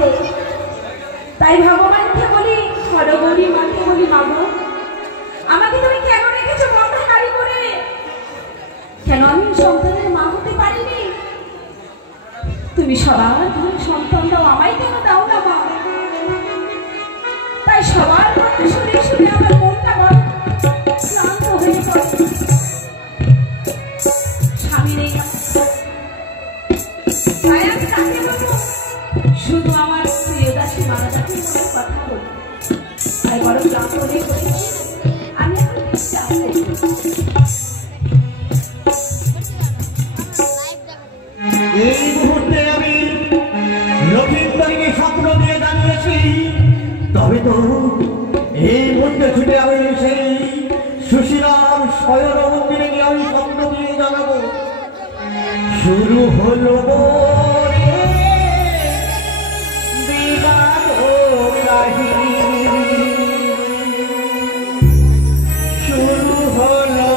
করতে। তাই ভগবানকে বলি, হরগৌরী মাকে বলি, মাগো আমাকে তুমি কেন রেখেছো বন্ধাকারী করে? কেন আমি সন্তানের মা হতে পারিনি? তুমি সবার ঘরে সন্তান দাও, আমায় কেন দাও না মা? তাই সবার কথা শুনে শুনে আমার মনটা বড় ক্লান্ত হয়ে পড়ে। স্বামী নেই, তাই আমি তাকে বলবো শুধু আমার প্রিয় দাসী মালাটাকে কথা বলবো। তাই বড় ক্লান্ত হয়ে পড়েছি আমি। এই মুহূর্তে আমি লক্ষ্মীন্দরীকে স্বপ্ন দিয়ে জানিয়েছি, তবে তো এই মুহূর্তে ছুটে আমি সেই সুশীলার শয়ন মন্দিরে গিয়ে আমি স্বপ্ন দিয়ে জানাবো। শুরু হলো বিবাদ কাহিনী, শুরু হলো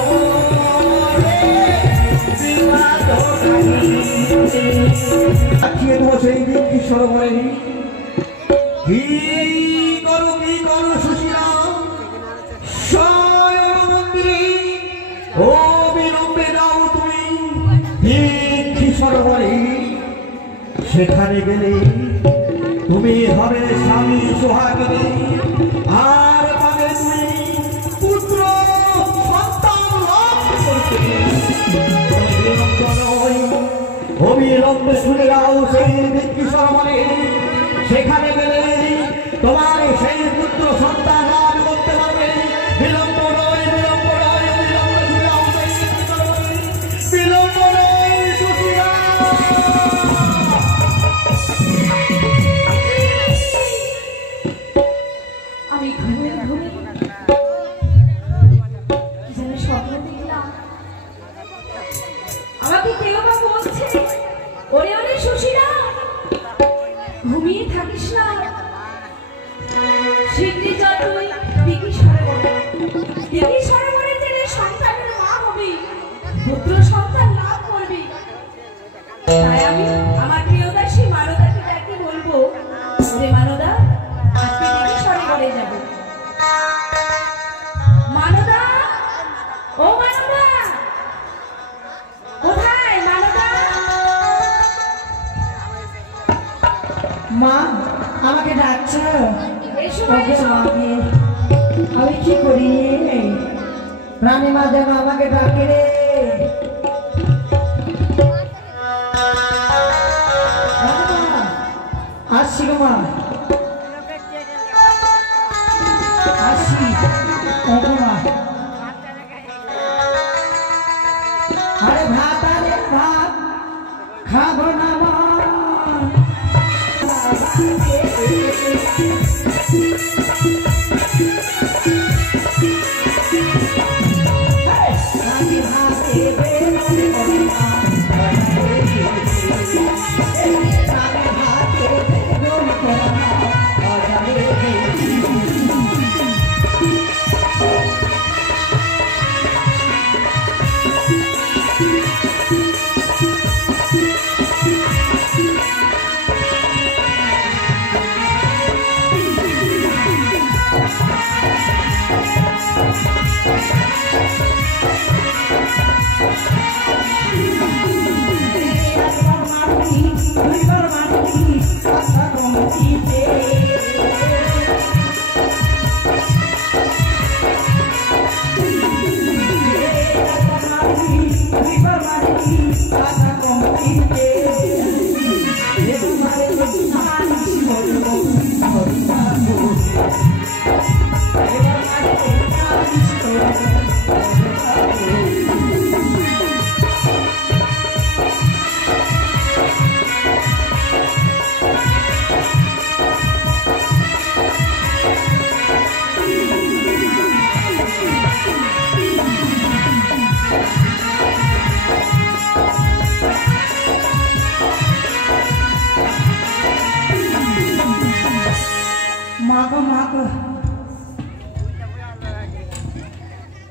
বিবাদ কাহিনী। সেই দিন কি সরবরে কি করো সুশীলা শয়ন মন্দিরে, অবিলম্বে যাও তুমি দীক্ষি সরবরে। সেখানে গেলে তুমি হবে স্বামী সোহাগিনী, আর পাবে তুমি পুত্র সন্তান লাভ করতে। অবিলম্বে শুনে যাও সেই দীক্ষি সরবরে। সেখানে গেলে তোমার সেই পুত্র সন্তান লাভ করতে পারবে। বিলম্ব নয়, বিলম্ব নয়, অবিলম্বে শুনে যাও সেই দীক্ষি সরবরে। বিলম্ব নয় সুশীলা। আমি ঘুরে ঘুরে কি যেন স্বপ্ন দেখলাম। আমাকে কেউ বা বলছে, ওরে ওরে সুশীলা ঘুমিয়ে থাকিস না, শিগগির যা তুই দিঘি সরোবরে। দিঘি সরোবরে গেলে সন্তানের মা হবি, পুত্র সন্তান লাভ করবি। তাই আমি আমার প্রিয় দাসী মানদাকে ডাকি বলবো, ওরে মানদা আজকে দিঘি সরোবরে যাবো। মানদা, ও মানদা, কোথায় মানদা? মা আমাকে ডাকছো? আমি কি করি? রানীমা যেন আমাকে ডাকে রে। আসছি গো মা, আসছি। মা আরে ভাত, আরে ভাত খাবো না মা।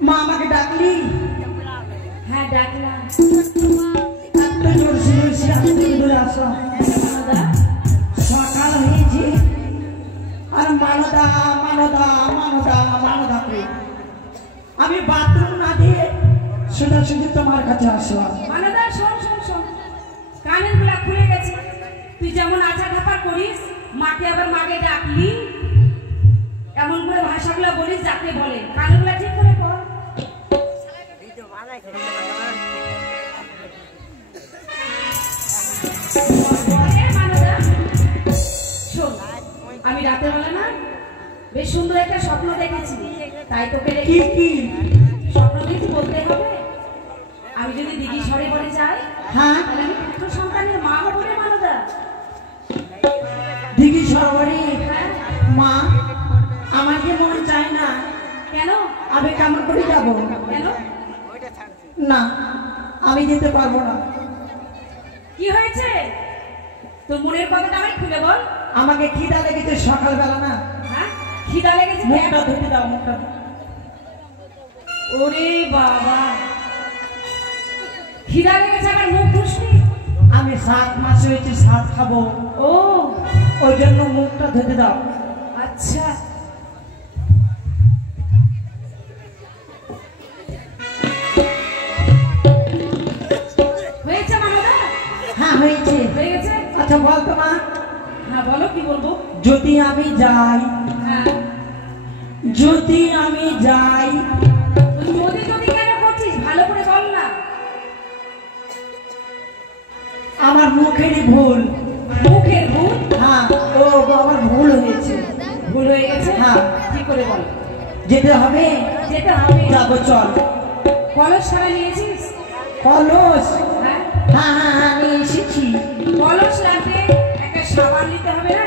মা আমাকে ডাকলি? হ্যাঁ ডাকলাম। সকাল হয়ে তোমার কাছে আসলাম। মানদা শোন শোন শোন, কানের গুলা খুলে গেছে। তুই যেমন আচা ধাপা করিস, মাকে আবার মাকে ডাকলি, এমন করে ভাষাগুলো বলিস যাকে বলে। কানগুলা ঠিক করে কর। মানদা শোন, আমি রাতের বেলা না বেশ সুন্দর একটা স্বপ্ন দেখেছি, তাই তোকে কি কি স্বপ্ন দেখি বলতে হবে। আমি যদি দিঘি সরে পড়ে যাই, হ্যাঁ তাহলে আমি পুত্র সন্তানের মা হবো রে মানদা। দিঘি সরোবরে হ্যাঁ, মা আমাকে মন চায় না। কেন আমি কেমন করে যাব? কেন না আমি যেতে পারবো না। কি হয়েছে তোর মনের কথাটা আমি খুলে বল। আমাকে খিদা লেগেছে সকালবেলা না। হ্যাঁ, খিদা লেগেছে। মুখটা ধুতে দাও, মুখটা। ওরে বাবা, খিদা লেগেছে আবার মুখ ধুসনি? আমি 7 মাস হয়েছে, 7 খাবো, ও ওই জন্য মুখটা ধুতে দাও। আচ্ছা, হয়েছে মানদা? হ্যাঁ হয়েছে। হয়ে গেছে? আচ্ছা বল তো মা, হ্যাঁ বলো, কি বলবো? যদি আমি যাই, হ্যাঁ, যদি আমি যাই, তুই যদি যদি কেন করছিস ভালো করে বল না। আমার মুখেরই ভুল। মুখের ভুল? হ্যাঁ ও আমার ভুল হয়েছে। ভুল হয়ে গেছে? হ্যাঁ। ঠিক করে বল। যেতে হবে? যেতে হবে। যাবো, চল। কলস সারা নিয়েছিস? কলস? হ্যাঁ, হ্যাঁ হ্যাঁ হ্যাঁ নিয়ে এসেছি। কলস লাগবে, একটা সাবান নিতে হবে না?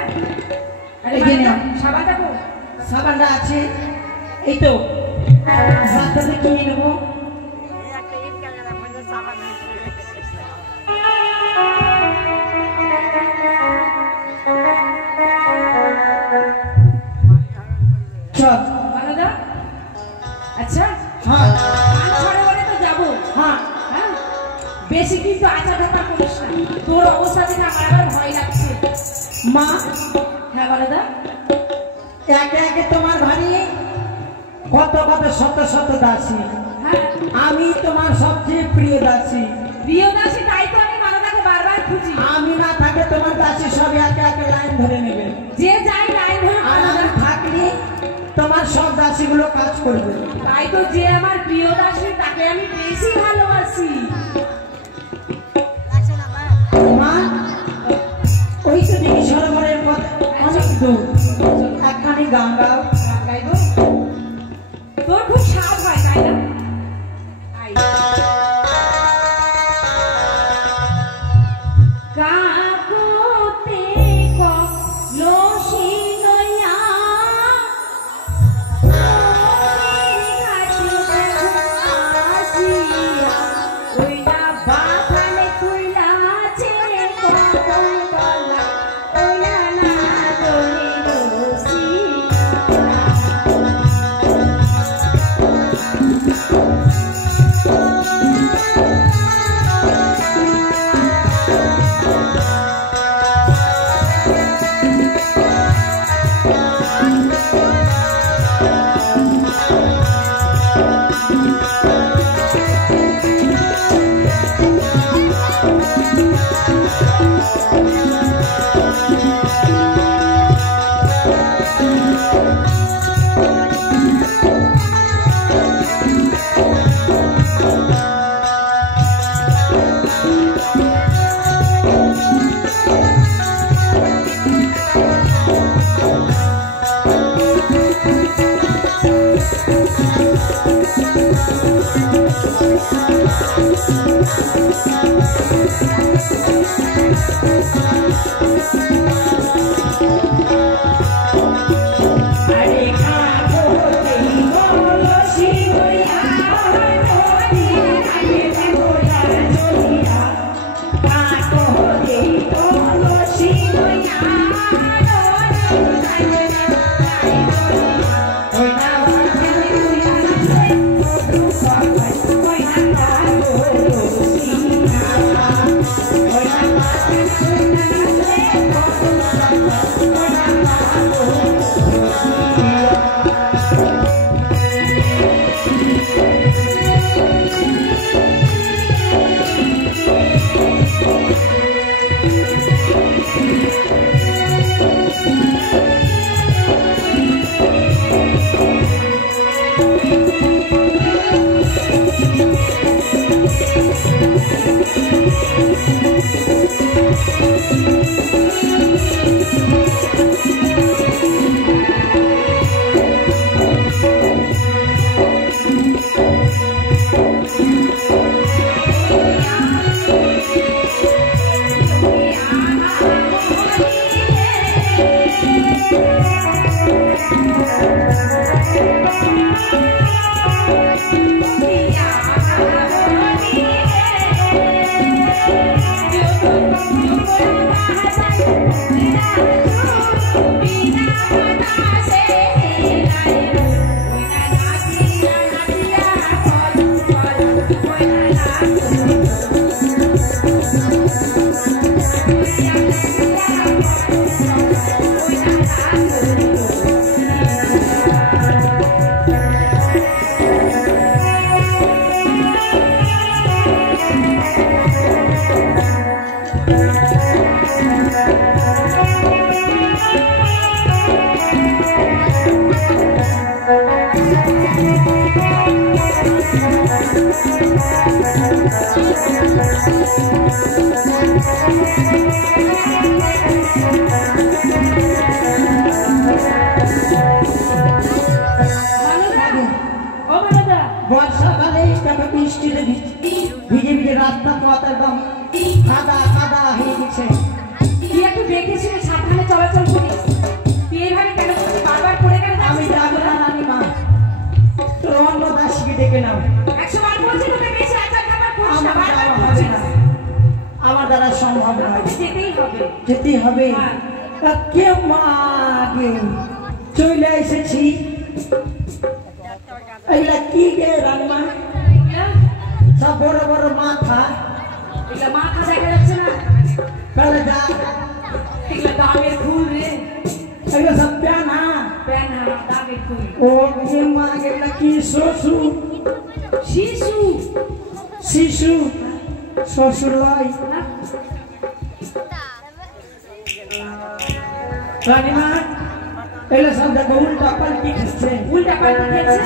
আরে এই যে বাবা, নাও। সাবানটা কো? সাবানটা আছে এই তো, বাচ্চাদের কিনে নেবো। চল। মানদা, আচ্ছা হ্যাঁ কান ছড়ে বলে তো যাবো। হ্যাঁ হ্যাঁ, বেশি কিন্তু আচার ব্যাপার করিস না, তোর অবস্থা দেখে আমার আবার ভয় লাগছে। মা, হ্যাঁ মানদা, একে একে তোমার ভারী কত কত শত শত দাসী, হ্যাঁ আমি তোমার সবচেয়ে প্রিয় দাসী। প্রিয় দাসী, তাই তো আমি মানদাকে বারবার খুঁজি। আমি না থাকলে তোমার দাসী সব একে একে লাইন ধরে নেবে, যে যাই লাইন ধরে আর আমি মানদা। থাকলে তোমার সব দাসীগুলো কাজ করবে। তাই তো যে আমার প্রিয় দাসী তাকে আমি বেশি ভালোবাসি। মা, ওই তো দেখি সরোবরের পথে অনেক দূর, একখানি গান গাও। গান গাইবো? তোর খুব স্বাদ হয় তাই না? আই। কাকুতে কলসি লইয়া আসিয়া ওইটা বাগানে কইলাছে কখন গলা ওইলা না দলিল বর্ষাকালে দেখো বৃষ্টিতে ভিজে ভিজে রাস্তা পথ একদম কাদা কাদা হয়ে গেছে। তুই একটু দেখেছিস সাবধানে চলাচল করিস। তুই এইভাবে কেন করছিস? বারবার পড়ে গেলে আমি যাবো না রানীমা, তোর অন্য দাসীকে ডেকে নাও। 100 বার বলছি তোকে বেশি আচার খাবার করিস না, আমার বারবার যাওয়া হবে বলছিস। না, আমার দ্বারা সম্ভব নয়। তোকে যেতেই হবে। যেতে হবে। হ্যাঁ। তা কে মাগে চলে এসেছি, এগুলা কি গে রানীমা? সব বড় বড় মাথা, এগুলা মাথা দেখা যাচ্ছে না? তাহলে যা এগুলা দামের ফুল রে। এগুলো সব প্যানা। প্যানা দামের ফুল। ও কে মাগে এগুলা কি? শ্বশুর শিশু। শিশু শ্বশুর লয় না? রানীমা, এগুলো সব দেখো উল্টা পাল্টি খাচ্ছে। উল্টা পাল্টি খেয়েছে?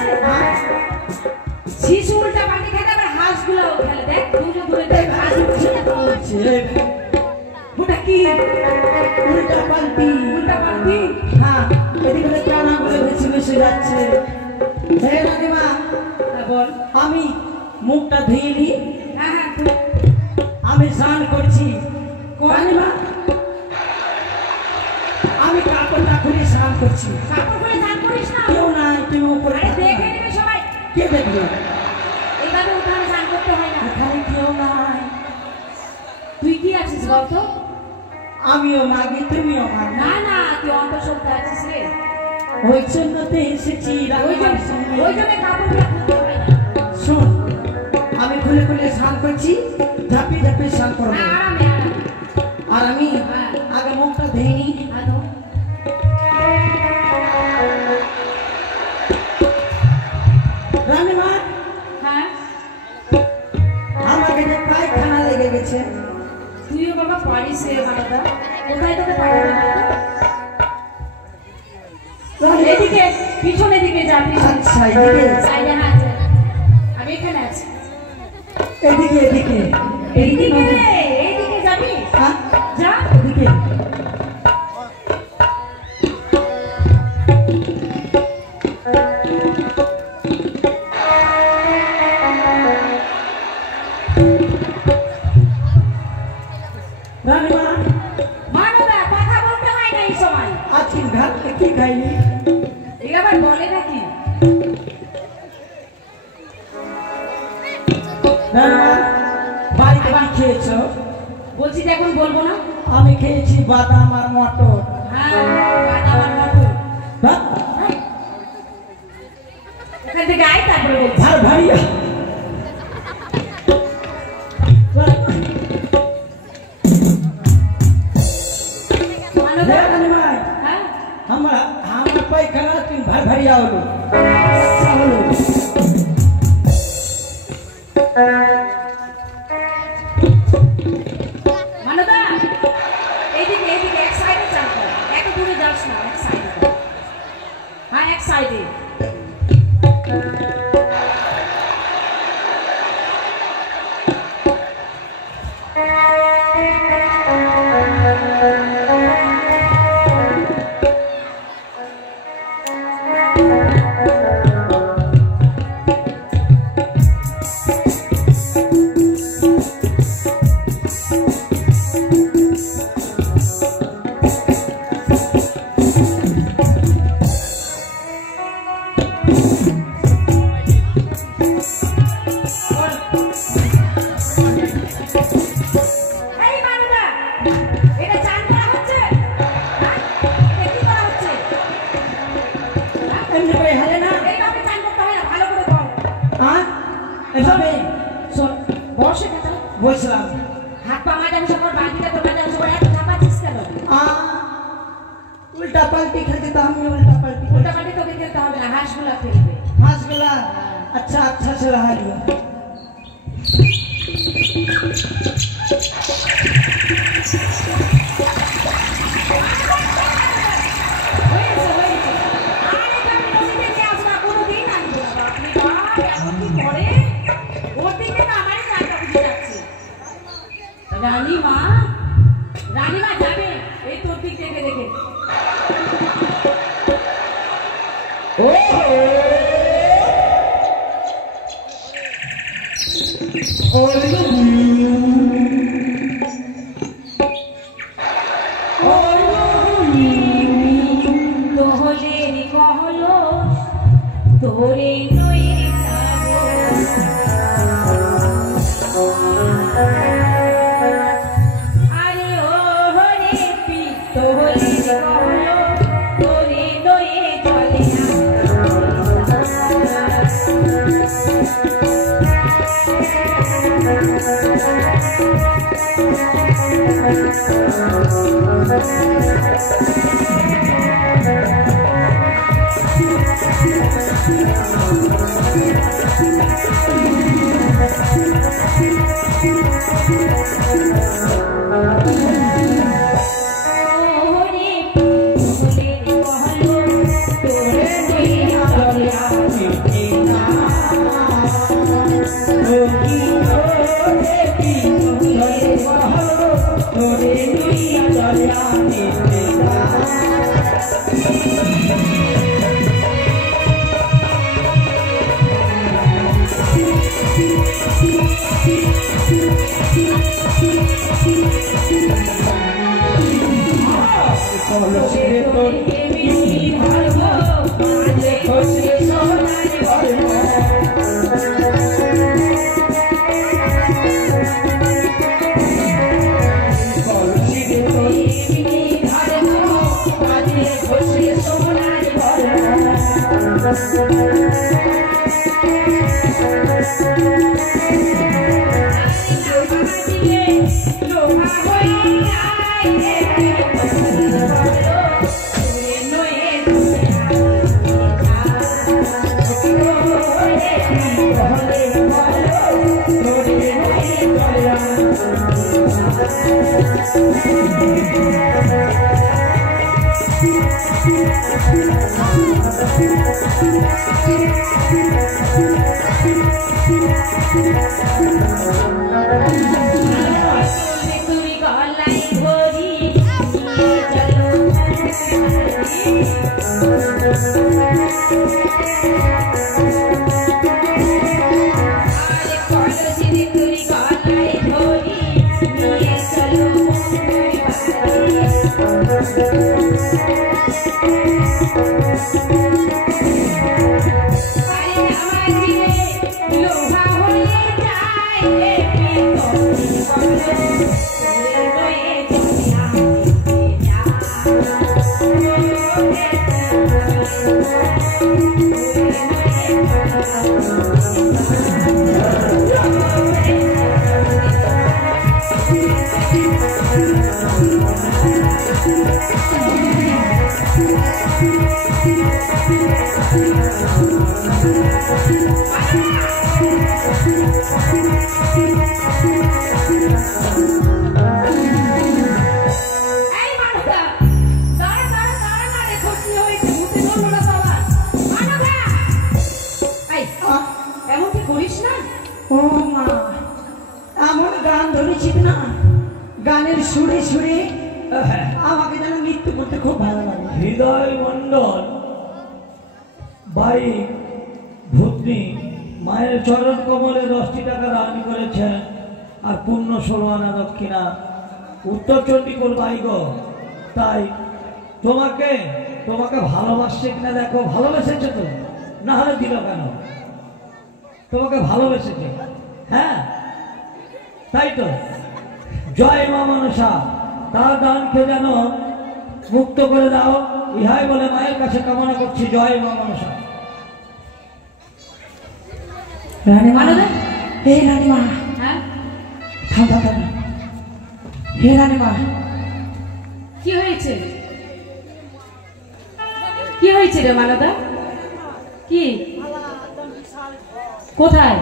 শিশু উল্টা পাল্টি খেতে আবার হাঁসগুলোও খেলে। দেখ দূরে দূরে দেখ হাঁস উঠছে। ওটা কি? উল্টা পাল্টি। উল্টা পাল্টি? হ্যাঁ, এদিকে প্রাণা বলে ভেসে ভেসে যাচ্ছে। হে রানীমা, হ্যাঁ, বল। আমি মুখটা ধুয়ে নি, হ্যাঁ হ্যাঁ তুই আমি স্নান করছি। রানীমা, আমি কাপড়টা খুলে স্নান করছি। কাপড় পরে স্নান করিস না? কেউ নাই, তুমি উপরে আরে থাকো। দেখে নেবে সবাই। কে দেখবে? এইভাবে উঠানে স্নান করতে হয় না। এখানে কেউ নাই। তুই কি আছিস বলতো? আমিও মাগি, তুমিও মাগি। না না, তুই অন্তঃসত্ত্বা আছিস রে। ওই জন্যতে এসেছি ওই রানীমার জন্য সঙ্গে। কাপড়গুলো খুলতে হয় না। শোন, আমি খুলে খুলে স্নান করছি, ঝাঁপিয়ে ঝাঁপিয়ে স্নান করবো। না, আরামে আরামে। আর আমি হ্যাঁ। আগে মুখটা ধুয়ে নি। আদো। রানীমা, হ্যাঁ, আমাকে যে পায়খানা লেগে গেছে। তুইও বাবা পারিস রে মানদা। কোথায় তোকে পাঠাবো? এদিকে, পিছনের দিকে যা, পিছনে। আচ্ছা, এদিকে সাইডে হাত যা। আমি এখানে আছি। এদিকে এদিকে এইদিকে এদিকে রে, এইদিকে যাবি? হ্যাঁ, যা। এদিকে। রানীমা, মানদা, কথা বলতে হয় না এই সময়। আজকে ঘাট কি খাইনি? এই আবার বলে নাকি? রানীমা, বাড়িতে কি খেয়েছ? বলছি যে এখন বলবো না। আমি খেয়েছি বাদাম আর মটর। হ্যাঁ, বাদাম আর মটর। বাহ, এখান থেকে আয়, তারপরে বলছি। ভার ভারী। মানদা, রানীমা, হ্যাঁ, আমরা আমার পায়খানা তুমি ভার ভারী হলো। আচ্ছা হলো। মানদা, এইদিকে এইদিকে এক সাইডে চান কর। এত দূরে যাস না, এক সাইডে। হ্যাঁ, এক সাইডে। এই মানদা, এটা চান করা হচ্ছে? হ্যাঁ? এটা কি করা হচ্ছে? এমনি করে হারে না। এইভাবে চান করতে হয় না, ভালো করে বল। হ্যাঁ, এভাবে শোন, বসে কথা। বসলাম। হাত পা মাজা মুছা কর, বালতিটা তোর মাজা মুছা কর। এত চাপাচ্ছিস কেন? উল্টা পাল্টি খেতে তো আমি উল্টা পাল্টি উল্টা পাল্টি তোকে খেলতে হবে না, হাঁসগুলা ফেলবে। হাঁসগুলা अच्छा अच्छा से रहा लिया হয়েছে, হয়েছে। আর এটা আমি নদী থেকে আসবা, কোনোদিন আনবো না। বাপরে বাপ, এমন কি করে? ওর দিকে তো আমারই জায়গা বুঝে যাচ্ছে। রানীমা রানীমা যাবে এই তোর দিক দেখে দেখে। ও তোহলে কহলো তোরে নয়ে আরে ও হরে পি তোহলে কহলো তোরে নয়ে চলে সুরে সুরে আমাকে যেন নৃত্য করতে খুব ভালো লাগে। হৃদয় মন্ডল বাই ভূতনি মায়ের চরণ কমলে 10টি টাকা দান করেছেন আর পূর্ণ 16 আনা দক্ষিণা উত্তর চণ্ডীপুর বাইগ। তাই তোমাকে ভালোবাসছে কিনা দেখো। ভালোবেসেছে তো, না হলে দিল কেন? তোমাকে ভালোবেসেছে, হ্যাঁ তাই তো। জয় মা মনসা, তার দানকে যেন মুক্ত করে দাও, ইহাই বলে মায়ের কাছে কামনা করছি। জয় মা মনসা। রানীমা, হে রানীমা, হ্যাঁ থাম। হে রানীমা, কি হয়েছে? কি হয়েছে রে মানদা? কি কোথায়?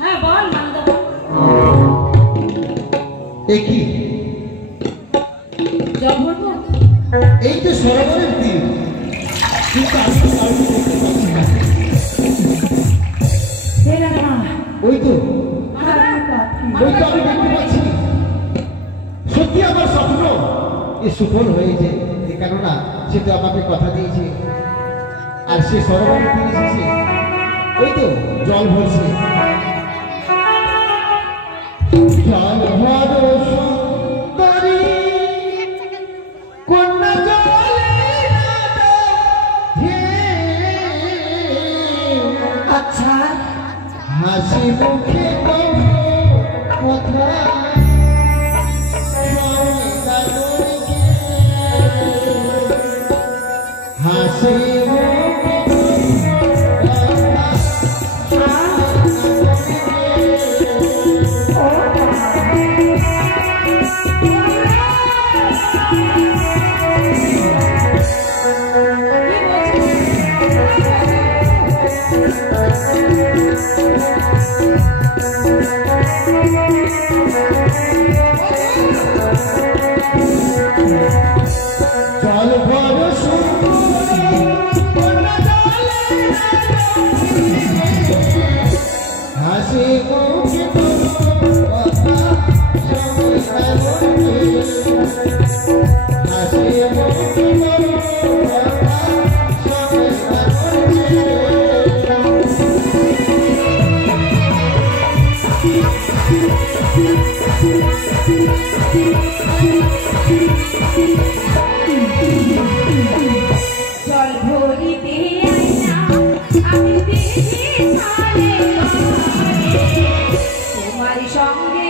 হ্যাঁ বল মানদা বল। একই জল ভরবো? এই তো সরোবরের দিন, কিন্তু আমি কাউকে দেখতে পাচ্ছি না। ওই তো মাথা ওই তো আমি দেখতে পাচ্ছি সত্যি আমার স্বপ্ন এ সুফল হয়েছে কেননা সে তো আমাকে কথা দিয়েছে আর সে সরোবরে ফিরে এসেছে ওই তো জল ভরছে জল ভর সুন্দরী কন্যা আচ্ছা হাসি মুখে কথা হাসি জল ভর হাসি মুখে কথা হাসি মুখে জল ভরিতে আইনা আমি দেখি সারে তোমার সঙ্গে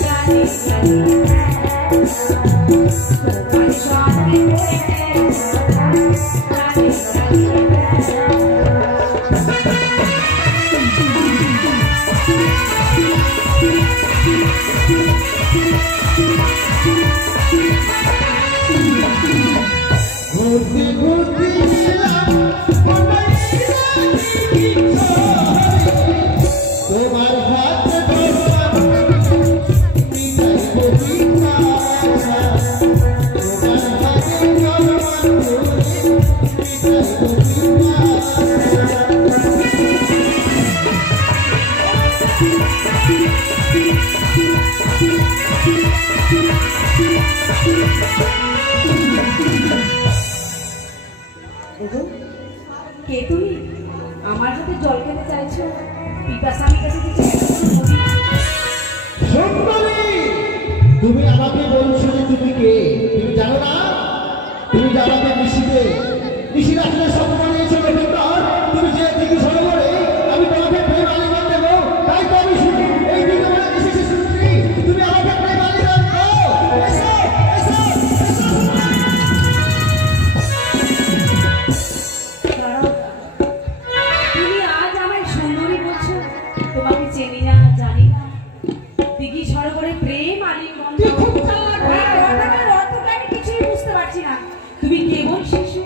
জানি জানি তোমার সঙ্গে জানি জানি ঘুরতে ঘুরতে এলাম তোমার হাত ধরলাম মিঠাই বহিতা তোমার হাতে ধরলাম মিঠাই কে তুমি আমার হাতে জল খেতে চাইছো পিপাসা আমি কাছে কিছু সুন্দরী তুমি আমাকে বলছো যে তুমি কে তুমি জানো না তুমি যে আমাকে নিশি রাত্রে স্বপ্ন নিয়েছো লক্ষিন্দর তুমি যে দিকে সরোবরে আমি তোমাকে প্রেম আলিঙ্গন দেবো তাই তো আমি এই দিকে বলে এসেছি সুন্দরী তুমি আমাকে প্রেম আলিঙ্গন দাও এসো এসো এসো তুমি আজ আমায় সুন্দরী বলছো তোমাকে চিনি না জানি না দিঘি সরোবরে প্রেম আলিঙ্গন তুই খুব চালাক অর্থটা আমি কিছুই বুঝতে পারছি না তুমি কেবল শিশু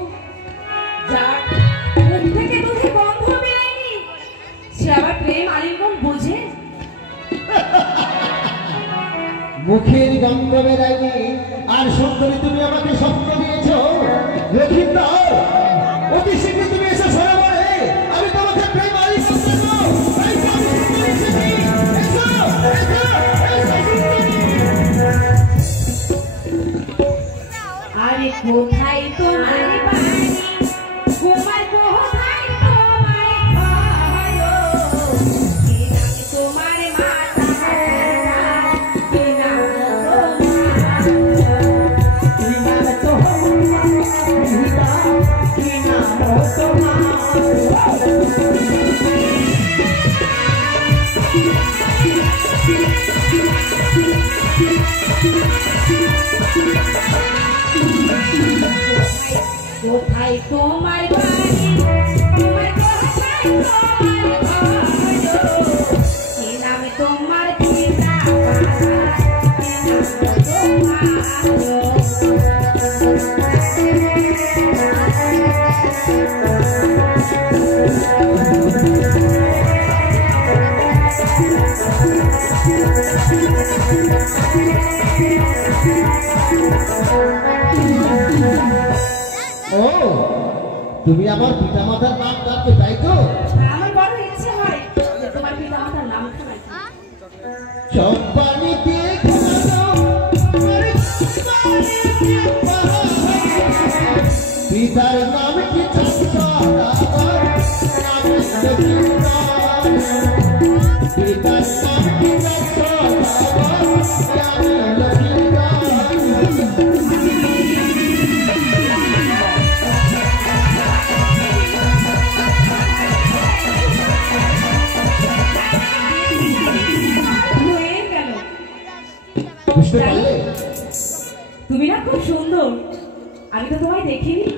যার মুখ থেকে দুধে গন্ধ বেরোয়নি সে আবার প্রেম আলিঙ্গন বোঝে মুখের গন্ধ বেরায়নি আর সুন্দরী তুমি আমাকে স্বপ্ন দিয়েছো লক্ষিন্দর অতি শীঘ্র তুমি এসে সরোবরে আমি তোমাকে প্রেম আলিঙ্গন দেবো তাই তো আমি সুন্দরী এসেছি এসো এসো এসো সুন্দরী আরে কোথায় তোমার বাড়ি তোমার কোথায় তোমার ঘর কি নাম তোমার মাতা কি নাম কোথায় তোমার বাড়ি তোমার কোথায় তোমার ঘর কি নাম তোমার পিতা কি নাম ও তুমি আমার পিতা মাতার নাম জানতে তাই তো আমার বড় ইচ্ছে হয় চম্পানিতে খানো পিতার নাম কি পিতার নাম কি বুঝতে পারলে? তুমি না খুব সুন্দর, আমি তো তোমায় দেখিনি।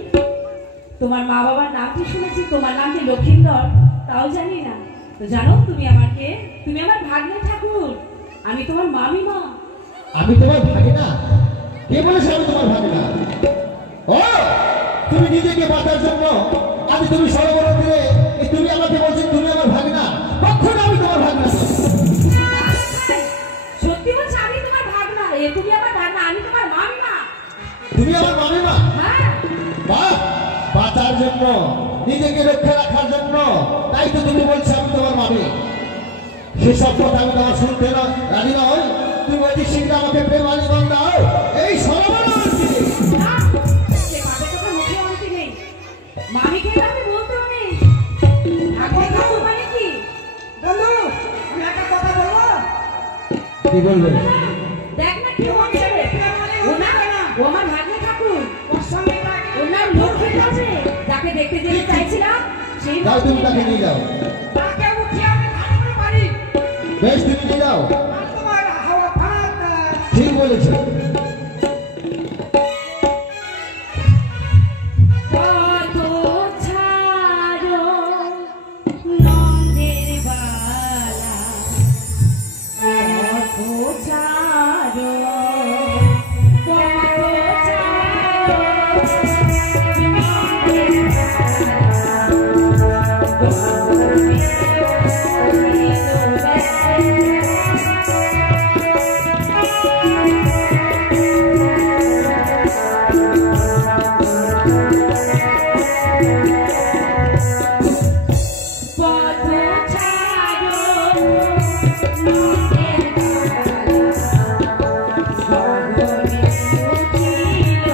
তোমার মা বাবার নাম কি শুনেছি, তোমার নাম কি লক্ষিন্দর, তাও জানি না। তো জানো তুমি আমার কে? তুমি আমার ভাগ্নে ঠাকুর, আমি তোমার মামিমা। আমি তোমার ভাগিনা? কে বলেছে আমি তোমার ভাগিনা? ও তুমি নিজেকে বাঁচার জন্য আজ তুমি সরোবর তীরে তুমি আমাকে বলছো তুমি আমার ভাগিনা। কখনো আমি তোমার ভাগিনা নই। সত্যি বলছি আমি তোমার ভাগনা, তুমি আমার ভাগনা, আমি তোমার মামিমা। তুমি আমার মামিমা? হ্যাঁ। বাহ, বাঁচার জন্য নিজেকে রক্ষা রাখার জন্য তাই তো তুমি বলছো আমি তোমার মামি। সেসব কথা আমি তোমার শুনতে রাজি নই। তুমি বলছি শীঘ্র আমাকে প্রেম আলিঙ্গন দাও এই সরোবর তীরে। না, সে বাবার কথা মুখে আনতে নেই, মামিকে আমি বলতে নেই। ভাগ্নে ঠাকুর মানে কি? বন্ধু আমি একটা কথা বলবো। কি বলবে? দেখ না কি হচ্ছে, ও আমার ভাগ্নে ঠাকুর, ওনার লক্ষ্মী আছে যাকে দেখতে যেতে চাইছিলাম সেই যাও তুমি তাকে নিয়ে যাও। তাকে উঠিয়ে আমি থাকতে পারি। বেশ তুমি নিয়ে যাও। আর তোমার হাওয়া ফাঁকা। ঠিক বলেছো। কত ছাড়ো নন্দের বালা, কত ছাড়ো, কত ছাড়ো নন্দের পথ ছাড়ো নন্দের বালা, গগনে উঠিল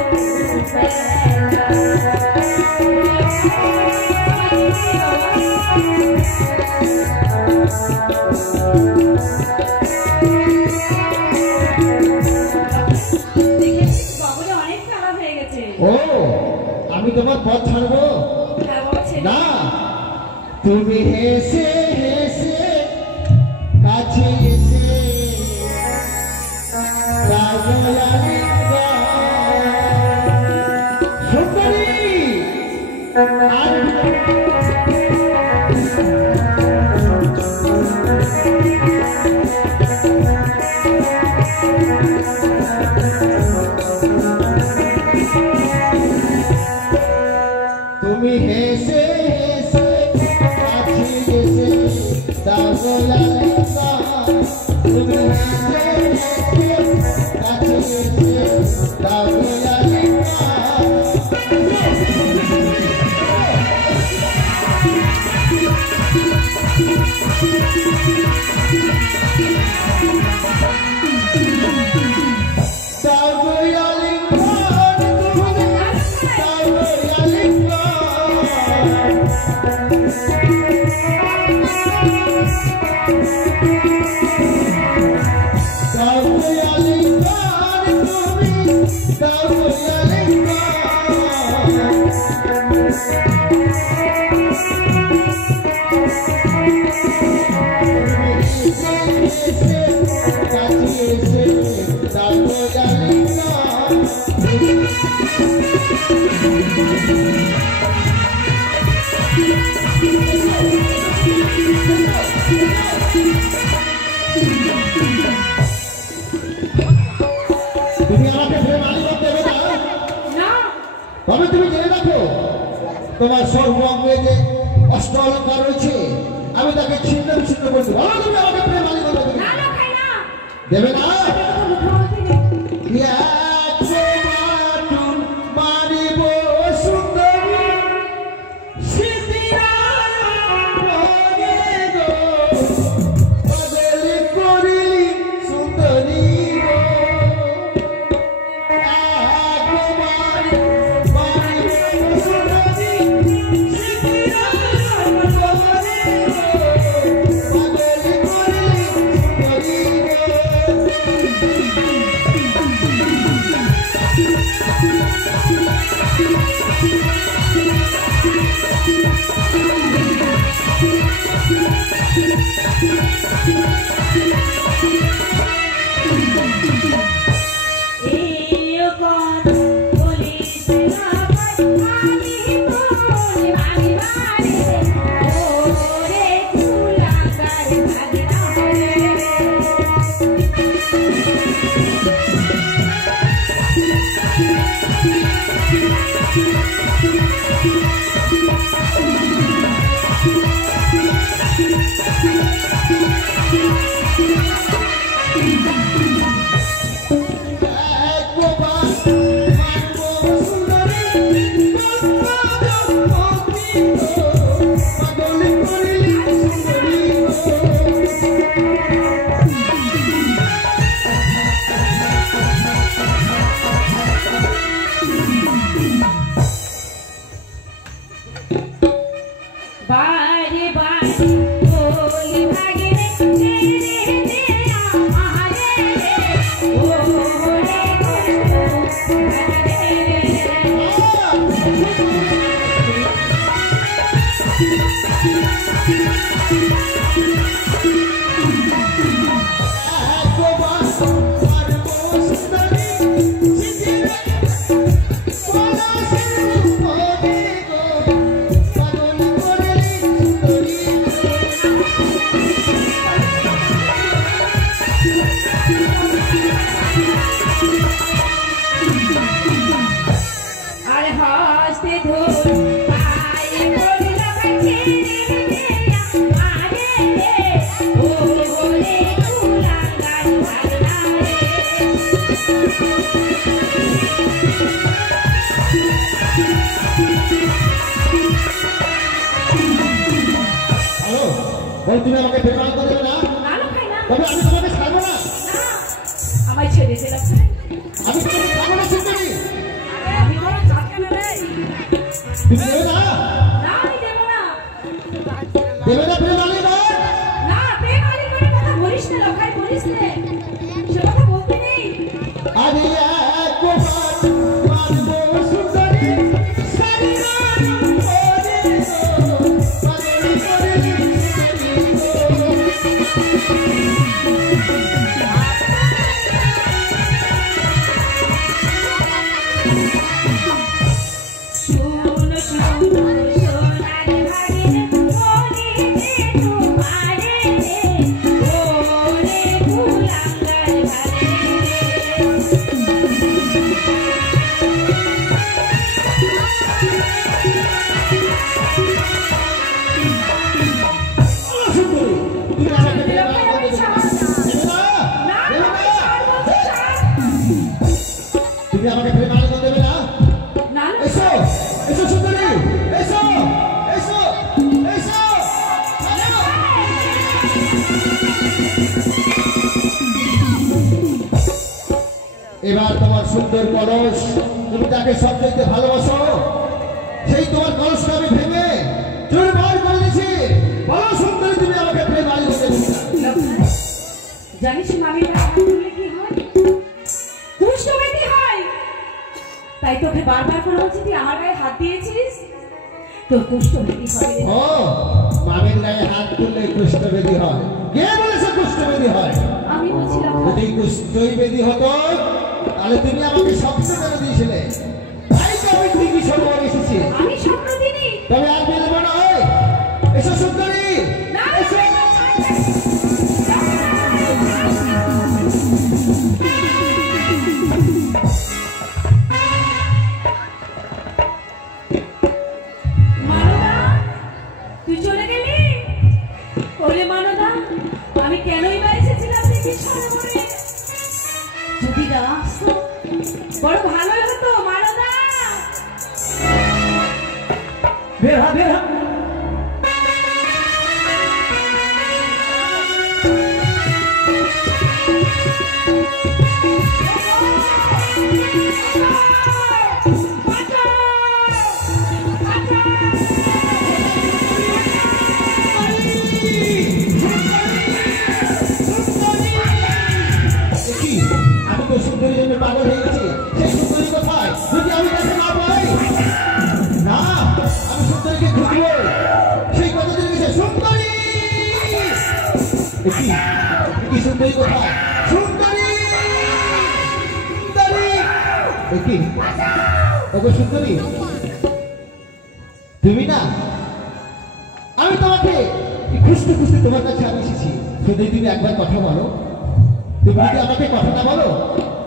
দেখেছিস গগনে অনেক খারাপ হয়ে গেছে। ও আমি তোমার পথ ছাড়বো হ্যাঁ বাবা ছেলে। না। তুমি হেসে হেসে কাছে এসে সুন্দরী আর তুমি হেসে হেসে কাছে এসে দাগলালিকা। তুমি হেসে হেসে কাছে এসে দাগলালিকা। তুমি আমাকে প্রেম আলিঙ্গন দেবে না? না, তবে তুমি জেনে রাখো তোমার সর্বাঙ্গে যে অষ্ট অলঙ্কার রয়েছে আমি তাকে ছিন্ন বিচ্ছিন্ন করে দেবো। তুমি আমাকে প্রেম আলিঙ্গন দেবে না না? না খাই না, দেবে না? মুখে মারিব সুন্দরী স্মৃতিরা পাগল করিলি তুমি আমাকে প্রেরণা করে দেবে না? না না ভাই না। তবে আমি তোমাকে ছাড়বো না। না আমায় ছেড়ে দে লক্ষণ। আমি তোমাকে ছাড়বো না সুন্দরী। আমি বড় চাকে না রে। তুমি দেবে না? না আমি দেব না। দেবে না প্রেম আলী না? না প্রেম আলী করে কথা বলিস না লক্ষাই বলিস রে। সে কথা বলতে নেই। আরে একবার মানবো সুন্দরী সারিগান করে পাগল করে তুমি আমাকে প্রেম আলী দেবে না? না এসো এসো সুন্দরী এসো এসো এসো এবার তোমার সুন্দর কলস তুমি তাকে সবচেয়ে ভালোবাসো সেই তোমার কলসকে আমি ভেঙে চুরমার করে দিয়েছি। বলো সুন্দরী তুমি আমাকে প্রেম আলী দেবে না? জানিস মামির হাত তুললে কি হয়? কুষ্ঠবেদী হয়। তাই তোকে বারবার করে বলছি তুই আমার গায়ে হাত দিয়েছিস তোর কুষ্ঠবেদী হবে রে। ও মামির গায়ে হাত তুললে কুষ্ঠবেদী হয়? কে বলেছে কুষ্ঠবেদী হয়? আমি বলছিলাম যদি কুষ্ঠবেদী হতো তাহলে তুমি আমাকে স্বপ্ন করে দিয়েছিলে, তাই তো আমি ঠিকই সময় এসেছি। আমি স্বপ্ন দিনি। তবে আর বলবো না হয় এসো সুন্দরী না এসো। মানদা তুই চলে গেলি? ওরে মানদা আমি কেনই বা এসেছিলাম দেখি সরোবরে। যদি না আসতো বড় ভালো হতো মানদা। বের হ বের হ। দেখি আমি তো সুন্দরীর জন্য পাগল হয়ে গেছি। সেই সুন্দরী কোথায়? যদি আমি কাছে না পাই না আমি সুন্দরীকে খুঁজে সুন্দরী কোথায়? সুন্দরী সুন্দরী কি ওগো সুন্দরী তুমি না? আমি তোমাকে খুঁজতে খুঁজতে তোমার কাছে আমি এসেছি। সুন্দরী তুমি একবার কথা বলো। তুমি যদি আমাকে কথা না বলো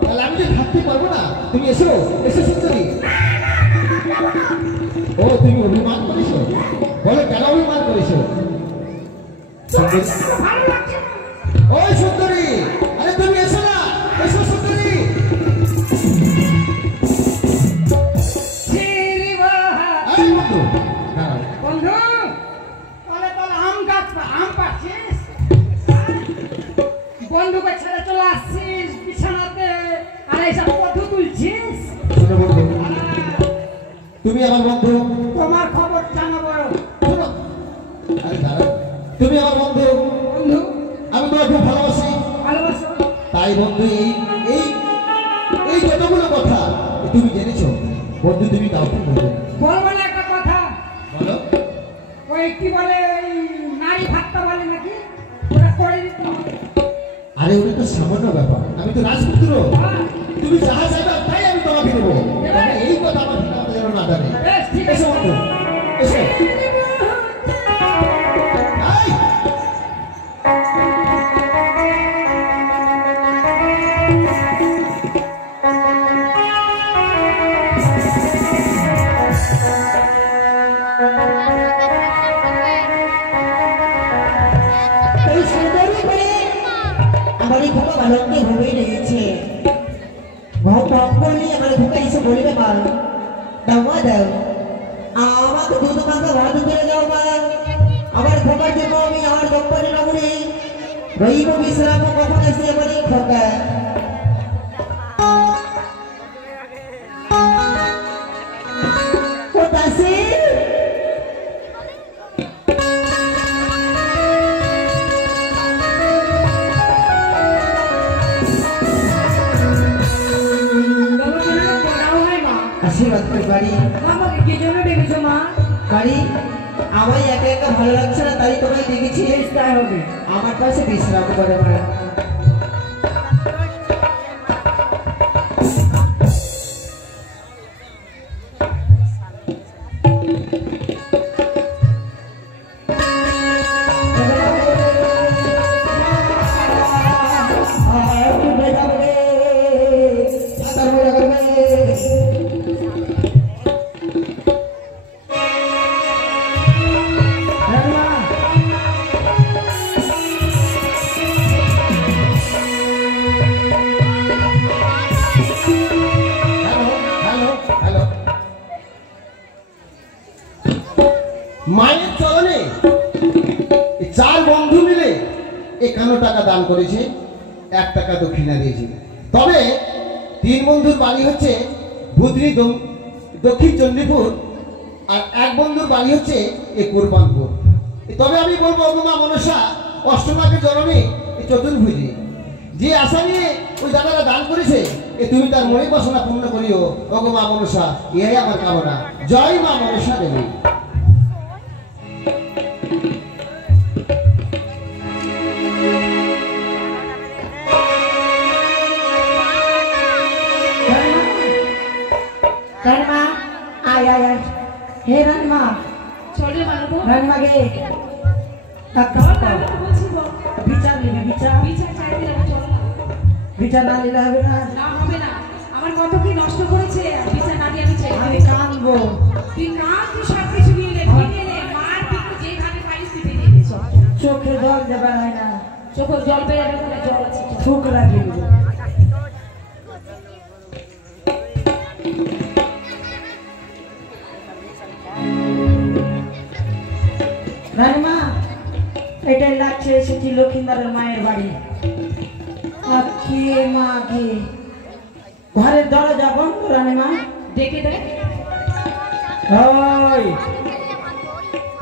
তাহলে আমি যে থাকতে পারবো না। তুমি এসো এসো সুন্দরী। ও তুমি অভিমান করেছো? বলো কেন অভিমান করেছো? ওই সুন্দরী, আরে তুমি এসো না, এসো সুন্দরী। বন্ধু তলে তলে আম গাছ আম পাচ্ছিস, বন্ধুকে ছেড়ে চলে আসছিস বিছানাতে আর এইসব পথু তুলছিস। শোনো বন্ধু, তুমি আমার বন্ধু, তোমার খবর জানাবো। শোনো, আরে দাঁড়াও, তুমি আমার বন্ধু, বন্ধু আমি তোমাকে খুব ভালোবাসি। ভালোবাসো? তাই বন্ধু এই এই যতগুলো কথা তুমি জেনেছো বন্ধু, তুমি কাউকে বলবে না। বলবো না একটা কথা। বলো। ওই কি বলে ওই নারী ভাতটা বলে নাকি, ওটা করে দিতে হবে। আরে ওটা তো সামান্য ব্যাপার, আমি তো রাজপুত্র। তুমি যাহা চাইবে তাই আমি তোমাকে দেবো। এই কথা আমার ঠিকানা যেন না জানে। বেশ ঠিক আছে এসো বন্ধু, এসো। এই! এই সুন্দরী করে আমার এই খোকা বালককে ভেবে লেগেছে। ভগবানই আমার খোকা এসে বলবে মা দাও মা দাও, আমাকে দুধ মাখা ভাত করে দাও মা। আমার খোকার জন্য আমি আর দপ্তরে নগরে রইব বিশ্রাম, কখন আসছে আমার এই খোকা। কোথাসে আশীর্বাদ করে বাড়ি আমাকে কি জন্য ডেকেছো মা? বাড়ি আমায় একা একা ভালো লাগছে না, তাই তোমায় দেখেছি। তাই হবে। আমার পাশে বিশ্রাম করে মা। মায়ের চরণে এই 4 বন্ধু মিলে 51 টাকা দান করেছে, 1 টাকা দক্ষিণা দিয়েছে। তবে 3 বন্ধুর বাড়ি হচ্ছে ভুদ্রি দক্ষিণ চণ্ডীপুর, আর 1 বন্ধুর বাড়ি হচ্ছে এই কুরবানপুর। তবে আমি বলবো অগমা মনসা অষ্টনাথের জননী এই চতুর্ভুজী, যে আশা নিয়ে ওই দাদারা দান করেছে তুমি তার মনে বাসনা পূর্ণ করিও অগমা মনসা, ইহাই আমার কামনা। জয় মা মনসা দেবী। রানমা আয় আয় আয়, হে রানমা, চলে মানে তো রানমা গে বলছি তো, বিচার নিবি, বিচার বিচার চাইতে যাবে, চলো না। বিচার না নিলে হবে না। না হবে না, আমার কত কি নষ্ট করেছে, বিচার না দিয়ে আমি চাই। আমি কাঁদবো। তুই কাজ, তুই সব কিছু নিয়ে নে, ফিরিয়ে নে, মার পিঠে যেখানে পারিস তুই ফিরিয়ে নে সব। চোখে জল দেবে না, চোখে জল বেরোবে, ওখানে জল আছে। থুক লাগিয়ে দেবে। রানীমা, এটাই লাগছে এসেছি লক্ষিন্দারের মায়ের বাড়ি। কে মা কে? ঘরের দরজা বন্ধ রানীমা। ডেকে দে। ওই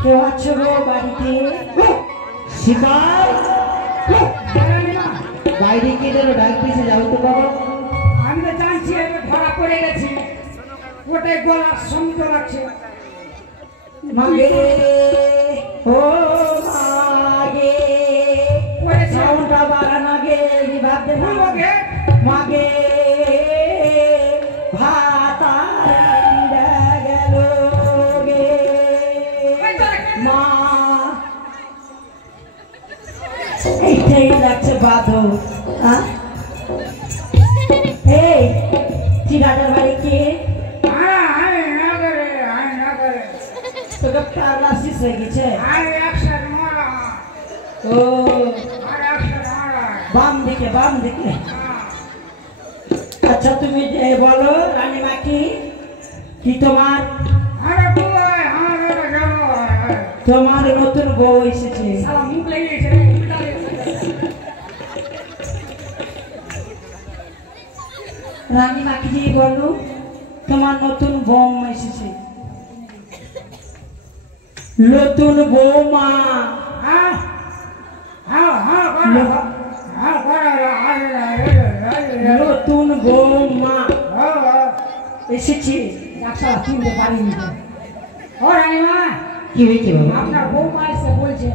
কেউ আছো গো বাড়িতে? শিকার বাইরে কে যেন ডাক দিয়েছে, যাও তো বাবা। আমি তো জানছি আমি ধরা পড়ে গেছি, ওটাই গলার সঙ্গে রাখছে। মাগে ও মাগে, সাউন্ডটা বাড়ানা গে। মাগে মাগে ভাতার গেল গে মা এইটাই লাগছে বাদল এই চিরাটার বাড়ি কে তোকে প্যারালাইসিস হয়ে গেছে ও বাম দিকে আচ্ছা তুমি বলো রানীমা কি তোমার নতুন বউ এসেছে রানীমা কি বলো তোমার নতুন বউ এসেছে নতুন বৌমা নতুন বৌমা এসেছে চিনতে পারিনি ও রানীমা কি হয়েছে বাবা আপনার বৌমা এসে বলছে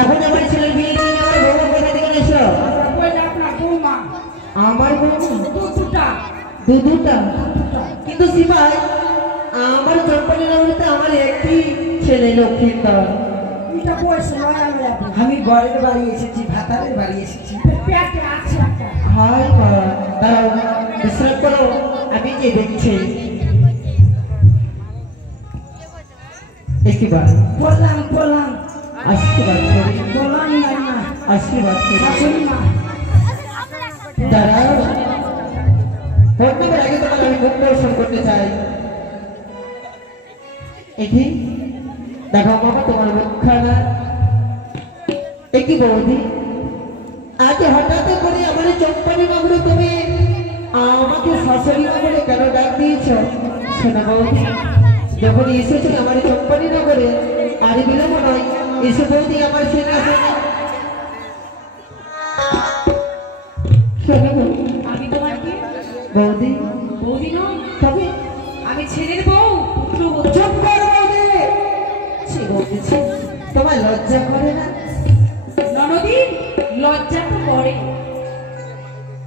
এখন আমার ছেলের বিয়ে দিয়ে আমার বৌমা কোথা থেকে এসো আপনার বৌমা আমার বৌমা দুটা কিন্তু সিপাই আমার চম্পানের নামে আমার একটি ছেলে লক্ষ্মীন্দর আমি বরের বাড়ি এসেছি ভাতারের বাড়ি এসেছি হাই দাঁড়াও বিশ্রাম করো আমি যে দেখছি একবার বললাম আশীর্বাদ করি আশীর্বাদ করি দাঁড়াও প্রত্যেকের আগে তোমার আমি মুখ দর্শন করতে চাই এটি দেখো বাবা তোমার মুখখানা একই বৌদি আজ হঠাৎ করে আমার চম্পানি নগরে তুমি আমাকে শাশুড়ি নগরে কেন ডাক দিয়েছ শোনা বৌদি যখন এসেছি আমার চম্পানি নগরে আর বিলম্ব নয় এসে বৌদি আমার ছেলে আছে আমি তোমার কি বৌদি নয় তবে আমি ছেলের বউ চুপ কর বৌদি তোমার লজ্জা করে না ননদি লজ্জা তো করে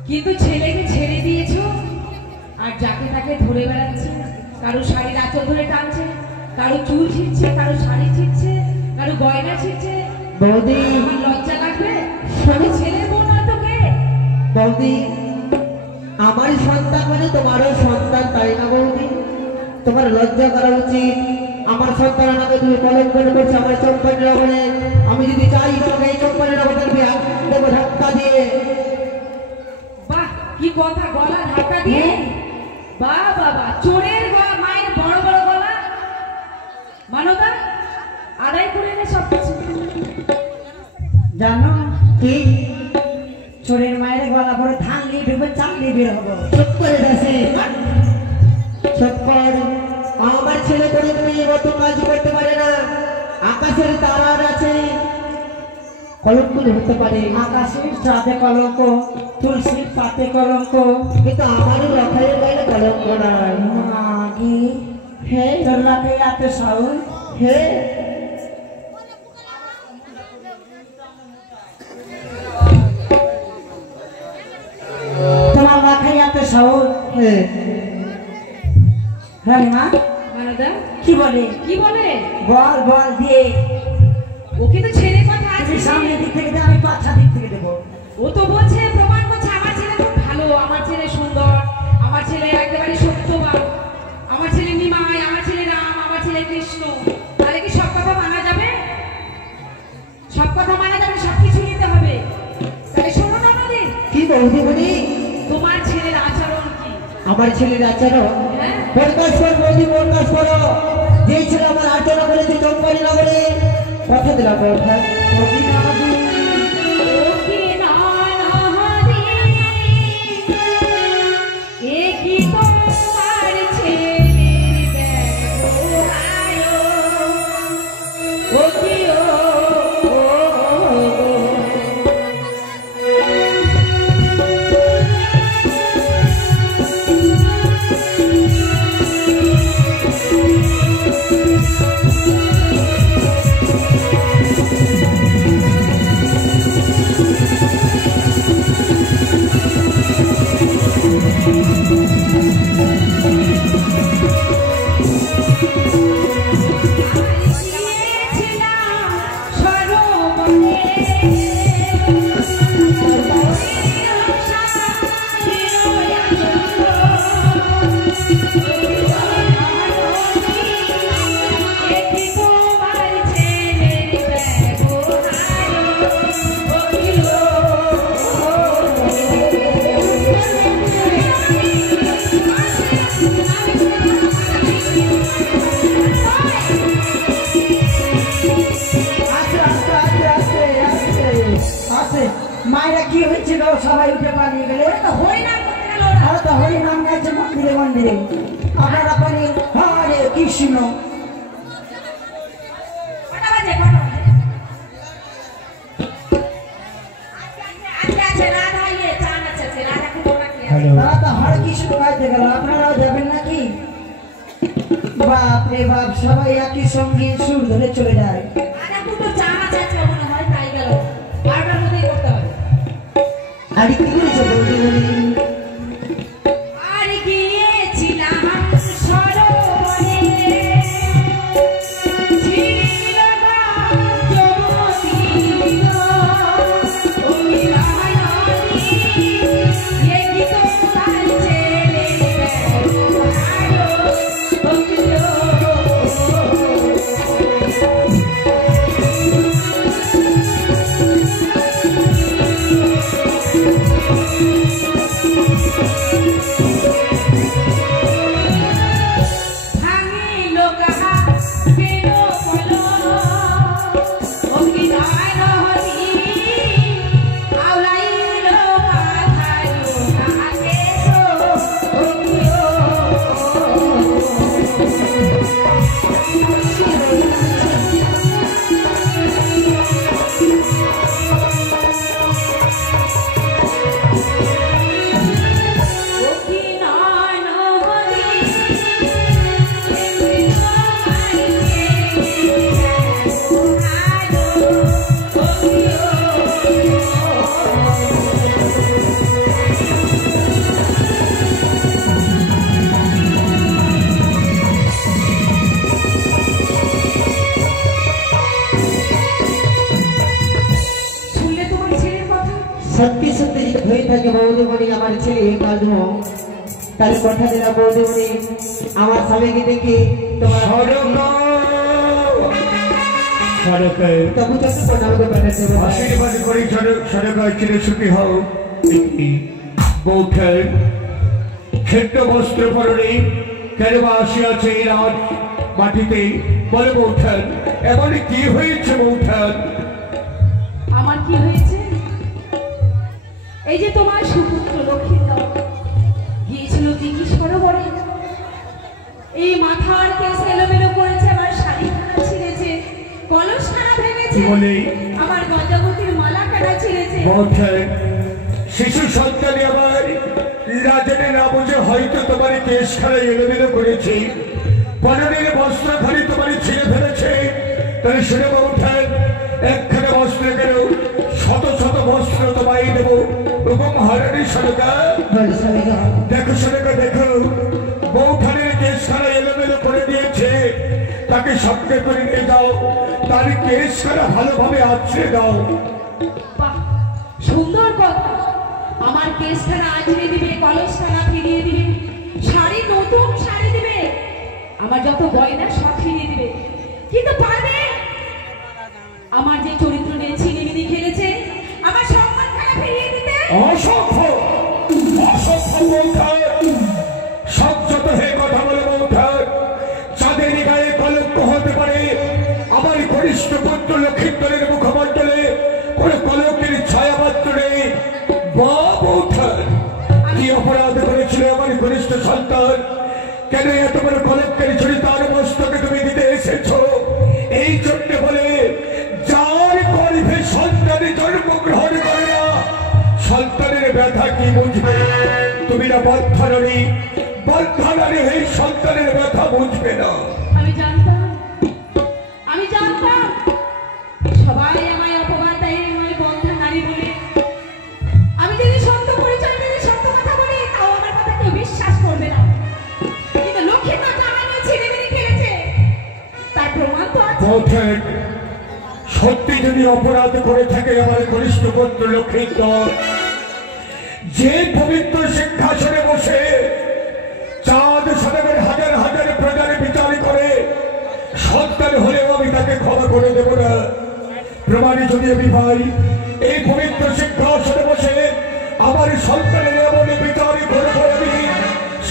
কিন্তু ছেলেকে ছেড়ে দিয়েছো আর যাকে তাকে ধরে বেড়াচ্ছে কারো শাড়ির আঁচল ধরে টানছে কারো চুল ছিঁড়ছে কারো শাড়ি ছিঁড়ছে কারো গয়না ছিঁড়ছে বৌদি আমার লজ্জা লাগবে আমি ছেলের বউ না তোকে বৌদি আমার সন্তান মানে তোমারও সন্তান তাই না বৌদি তোমার লজ্জা করা উচিত আমার সন্তানের নামে তুমি কলঙ্ক করছো আমার চম্পানি নগরে আমি যদি চাই তোকে এই চম্পানি নগরের বিয়া দেবো ধাক্কা দিয়ে বাহ কি কথা গলা ধাক্কা দিয়ে বাহ বাবা চোরের গলা মায়ের বড় বড় গলা মানবতা আদায় করে এনে সব কিছু জানো কি চোরের মায়ের গলা পরে ধান নিয়ে ঢুকবে চাল নিয়ে বের হবো চুপ করে দাসে চুপ কর আমার ছেলে করে তুমি অত কাজ করতে পারে না আকাশের তারার আছে কলঙ্ক হতে পারে আকাশের চাঁদে কলঙ্ক তুলসীর পাতে কলঙ্ক কিন্তু আমারও রখাইয়ের বাইরে কলঙ্ক নাই মাগি হে তোর রাখে এত সাহস হে তোমার রাখাই এত সাহস হে রানীমা মানবতা কি বলে বল দিয়ে ওকে তো ছেলে কথা আছে তুমি সামনের দিক থেকে দেবে আমি পাঁচটা দিক থেকে দেবো ও তো বলছে প্রমাণ করছে আমার ছেলে খুব ভালো আমার ছেলে সুন্দর আমার ছেলে একেবারে সত্যবান আমার ছেলে নিমাই আমার ছেলে রাম আমার ছেলে কৃষ্ণ তাহলে কি সব কথা মানা যাবে সবকিছু নিতে হবে তাহলে শোনো না আমাদের কি বৌদি বলি তোমার ছেলের আচরণ কি আমার ছেলের আচরণ হ্যাঁ প্রকাশ কর বৌদি প্রকাশ করো যে ছেলে আমার আচরণ করেছে চম্পানি নগরে কথা দিলাম কথা সবাই উঠে পালিয়ে গেলে ওরা তো হরিনাম করতে গেল ওরা। আর তো হরি নাম গাইছে মন্দিরে মন্দিরে আপনারা পালিয়ে হরে কৃষ্ণ কটা বাজে, কটা বাজে? আচ্ছা, রাধা ইয়ে চান আছে, রাধা খুব ওরা কি আছে? তারা তো হরে কৃষ্ণ গাইতে গেল আপনারাও যাবেন নাকি বাপ রে বাপ সবাই একই সঙ্গে সুর ধরে চলে যায় রাধা খুব তো চান আছে আজকে মনে হয়, তাই গেল। 12টার মধ্যেই করতে হবে। আর কি করেছে বৌদি বলি আর গিয়েছিলাম সরোবরে, ছিল যমুনা তীর, ওই রামায়ণী, এই গীত তার ছেলে সত্যি সত্যি যদি হয়ে থাকে বৌদিমণি আমার ছেলে কাজম তাহলে কথা দিলাম বৌদিমণি আমার স্বামীকে দেখে তোমার তবু তো একটু প্রণামকে পাঠাতে হবে আশীর্বাদ করি সরকার চিরে সুখী হও বৌঠার ক্ষেত্র বস্ত্র পরনে কেন আসিয়াছে এই রাত মাটিতে বলে বৌঠার এমন কি হয়েছে বৌঠার আমার কি হয়েছে? এই যে তোমার সুপুত্র লক্ষ্মীন্দর গিয়েছিল দিঘি সরোবরে, এই মাথার কেস এলোমেলো করেছে, আমার শাড়িখানা ছিঁড়েছে, কলসখানা ভেঙেছে, বলে আমার গজগতির মালা কাটা ছিঁড়েছে। বৌঠার শিশু সন্তানে আমার রাজানে না বুঝে হয়তো তোমার কেশ খানা এলোমেলো করেছে, পরনের বস্ত্রখানি তোমার ছিঁড়ে ফেলেছে। তাহলে শুনে বৌঠার একখানে বস্ত্র কেন শত শত বস্ত্র তোমায় দেবো এবং হারানি সরকার দেখো সরকার দেখো বৌঠানের কেশখানা এলোমেলো করে দিয়েছে, তাকে সঙ্গে করে নিয়ে যাও, তার কেশখানা ভালোভাবে আছড়ে দাও। বাহ, সুন্দর কথা। আমার কেশখানা আঁচড়ে দিবে, কলসখানা ফিরিয়ে দিবে, শাড়ি নতুন শাড়ি দিবে, আমার যত গয়না সব ফিরিয়ে দিবে, কিন্তু পারবে আমার যে চরিত্র নিয়ে ছিনিমিনি খেলেছে আমার সম্মানখানা ফিরিয়ে দিতে? অসভ্য অসভ্য বৌঠার সব যত হে কথা বলে বৌঠার যাদের গায়ে কলঙ্ক হতে পারে আমার ঘনিষ্ঠ পুত্র লক্ষ্মীন্দরের মুখমণ্ডলে কোনো কলঙ্কের ছায়া মাত্র নেই। বা বৌঠার কি অপরাধ করেছিল আমার ঘনিষ্ঠ সন্তান? কেন এত বড় কলঙ্কের ছড়ি তার মস্তকে তুমি দিতে এসেছো? এই জন্য বলে যার গর্ভে সন্তানে জন্মগ্রহণ করে না সন্তানের ব্যথা কি বুঝবে? তুমি না বদ্ধারণী, বদ্ধারণী হয়ে সন্তানের ব্যথা বুঝবে না। আমি জানতাম সবাই আমায় অপমান দেয়, আমায় বন্ধা নারী বলে। আমি যদি সত্য পরিচয় দিলে সত্য কথা বলি তাও আমার কথা কেউ বিশ্বাস করবে না, কিন্তু লক্ষ্মীন্দর জামাই নিয়ে ছিনিমিনি খেলেছে তার প্রমাণ তো আছে। সত্যি যদি অপরাধ করে থাকে আমার ঘনিষ্ঠ পুত্র লক্ষ্মীন্দর, যে পবিত্র সিংহাসনে বসে চাঁদ সাদেবের হাজার হাজার প্রজার বিচার করে সন্তান হলেও আমি তাকে ক্ষমা করে দেব না। প্রমাণে যদি আমি ভাই এই পবিত্র সিংহাসনে বসে আমার সন্তানের এমন বিচার করে আমি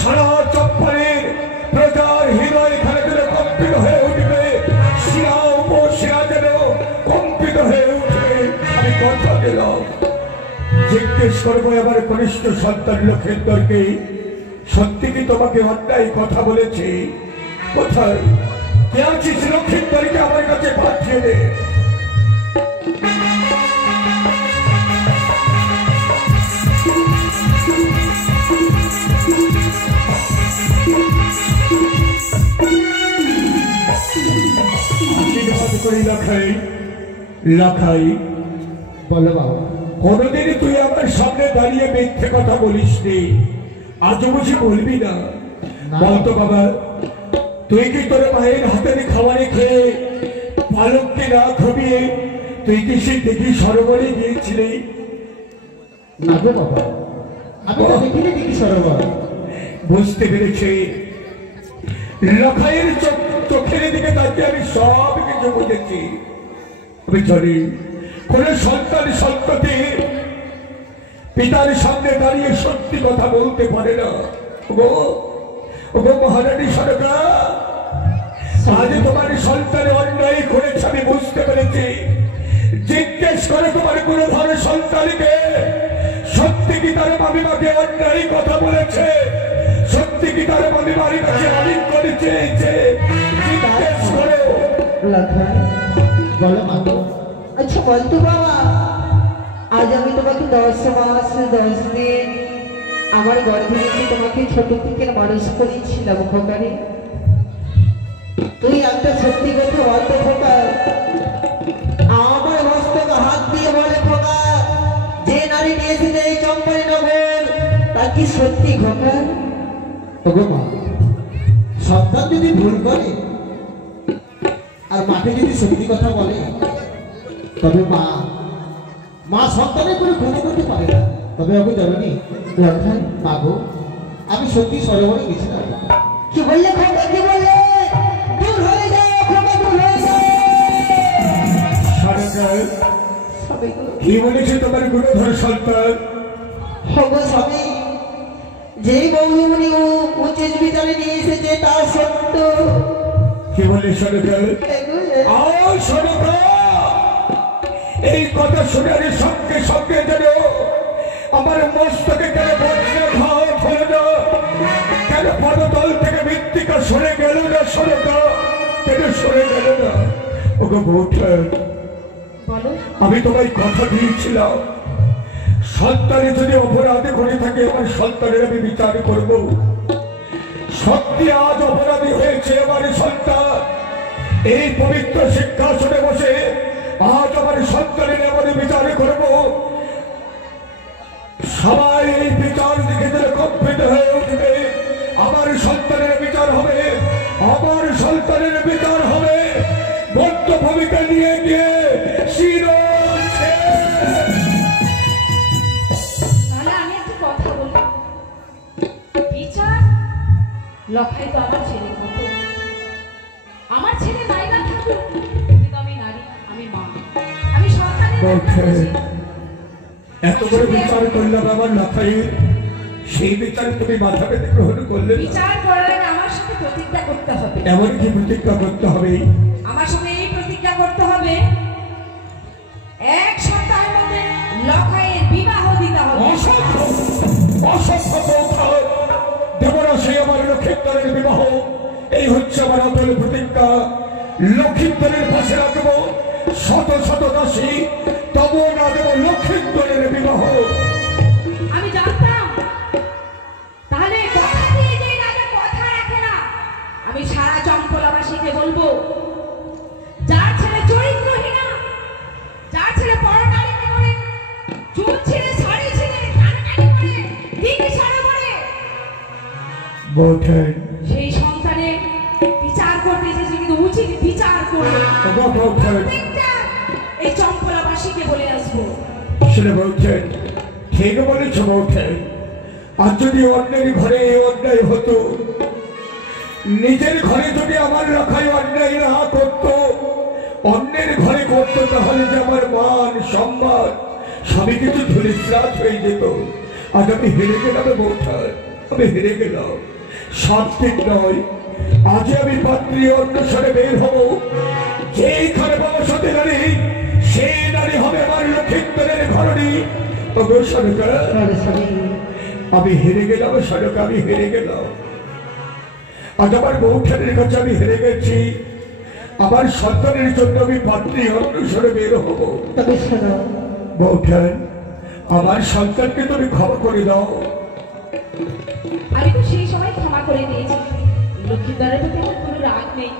সারা চপ্পলের প্রজার হৃদয় খানে যেন কম্পিত হয়ে উঠবে, শিরা উপশিরা যেন কম্পিত হয়ে উঠবে। আমি কথা দিলাম জিজ্ঞেস করবো আমার কনিষ্ঠ সন্তান লক্ষেন্দরকে, সত্যি কি তোমাকে অন্যায় কথা বলেছে? কোথায় কে আছিস লক্ষেন্দরকে আমার কাছে পাঠিয়ে দে। লাখাই লাখাই বলো বাবা। কোনদিন তুই আমার সামনে দাঁড়িয়ে মিথ্যে কথা বলিস নি, আজ বুঝি বলবি না? বলতো বাবা, তুই কি তোর মায়ের হাতের খাবারে খেয়ে পালককে না খাবিয়ে তুই কি সে দেখি সরোবরে গিয়েছিলি? না গো বাবা, আমি তো দেখিনি দেখি সরোবর। বুঝতে পেরেছি, লখাইয়ের চোখের দিকে তাকিয়ে আমি সব কিছু বুঝেছি। আমি জানি কোন সন্তান সন্ততি পিতার সামনে দাঁড়িয়ে সত্যি কথা বলতে পারে না। মহারানী সরকা, আজ তোমার সন্তান অন্যায় করেছে আমি বুঝতে পেরেছি। জিজ্ঞেস করে তোমার কোন ধরনের সন্তানকে সত্যি কি তার মামিমাকে অন্যায় কথা বলেছে? সত্যি কি তার মামিমার কাছে অনেক করেছে? জিজ্ঞেস করো। লাখাই বলো মা। আচ্ছা বলতো বাবা, আজ আমি তোমাকে 10 মাস 10 দিন আমার গর্ভে রেখে তোমাকে ছোট থেকে মানুষ করেছিলাম খোকারে। তুই একটা সত্যি কথা বলতো খোকা, আমার মস্তকে হাত দিয়ে বলে খোকা, যে নারী নিয়ে এসেছে এই চম্পাই নগর তা কি সত্যি খোকা? ওগো মা, সন্তান যদি ভুল করে আর মাকে যদি সত্যি কথা বলে, তবে মা সন্তানের করে ক্ষমা করতে পারে না। তবে ওকে জননী লাখাই মা গো, আমি সত্যি সরোবরে গেছিলাম। কি বললে খোকা, কি বললে? দূর হয়ে যাও খোকা, দূর হয়ে যাও। সরকার সবাইগুলো কি বলেছে তোমার গুণধর সন্তান? হবো স্বামী, যে বৌমনি উচিত বিচারে নিয়ে এসেছে তা সত্য। কি বলে সরকার? এই কথা শোনার সঙ্গে সঙ্গে যেন আমার মস্তকে কেন বজ্র ঘাত হলো না, কেন পদতল থেকে মৃত্তিকা সরে গেল না? সরকার কেন সরে গেল না? ওগো বৌঠান, আমি তোমায় কথা দিয়েছিলাম, সন্তানে যদি অপরাধে করে থাকে আমার সন্তানের আমি বিচার করব। সত্যি আজ অপরাধী হয়েছে আমার সন্তান। এই পবিত্র সিংহাসনে বসে আজ আমার সন্তানের এমন বিচার করব, সবাই এই বিচার দেখে যেন কম্পিত হয়ে উঠবে। আমার সন্তানের বিচার হবে, আমার সন্তানের বিচার হবে বদ্ধ ভূমিকা নিয়ে গিয়ে আমি একটা কথা বলবো, বিচার লখাই তো আমার ছেলে মতো, আমার ছেলে নাই না থাকুক, কিন্তু আমি নারী, আমি মা, আমি সন্তানের এত বড় বিচার করলাম আমার লখাই, সেই বিচার তুমি মাথা পেতে গ্রহণ করলে? বিচার করার আগে আমার সাথে প্রতিজ্ঞা করতে হবে। এমন কি প্রতিজ্ঞা করতে হবে? আমার সঙ্গে এই প্রতিজ্ঞা করতে হবে, এক সপ্তাহের মধ্যে লখাইয়ের বিবাহ দিতে হবে। দেবরা সেই আমার লক্ষিন্দরের বিবাহ, এই হচ্ছে আমার অটল প্রতিজ্ঞা। লক্ষিন্দরের পাশে রাখবো শত শত দাসী, তবু না দেব লক্ষিন্দরের বিবাহ। আমি জানতাম তাহলে কথা দিয়ে যে রাজা কথা রাখে না। আমি সারা চম্পলাবাসীকে বলবো, যার ছেলে চরিত্রহীনা, যার ছেলে পরনারীতে করে, চুল ছিঁড়ে শাড়ি ছিঁড়ে কানাকানি করে দিকে সারা করে, বৌঠান সেই সন্তানের বিচার করতে এসেছে, কিন্তু উচিত বিচার করবে। বৌঠান এই চম্পলাবাসীকে বলে আসবো। শুনে বৌঠান, ঠিক বলেছ বৌঠান। আর যদি অন্যের ঘরে এই অন্যায় হতো, নিজের ঘরে যদি আমার লখাই অন্যায় না করত, অন্যের ঘরে করত, তাহলে যে আমার মান সম্মান সবই কিছু ধূলিসাৎ হয়ে যেত। আজ আমি হেরে গেলাম বৌঠান, আমি হেরে গেলাম। সাত্বিক নয়, আজ আমি পাত্রী অন্বেষণে বের হব। যেইখানে বাবা সাথে নারী, সেই নারী হবে আমার লক্ষিন্দরের ঘরণী। তবে সরকার বলে স্বামী আমি হেরে গেলাম সরকার, আমি হেরে গেলাম। আজ আমার বউঠানের কাছে আমি হেরে গেছি। আমার সন্তানের জন্য আমি পাত্রী অনুসরণে বের হবো। তবে শোনো বউঠান, আমার সন্তানকে তুমি ক্ষমা করে দাও। আমি তো সেই সময় ক্ষমা করে দিয়েছি, লক্ষ্মীধরের প্রতি আমার কোনো রাগ নেই।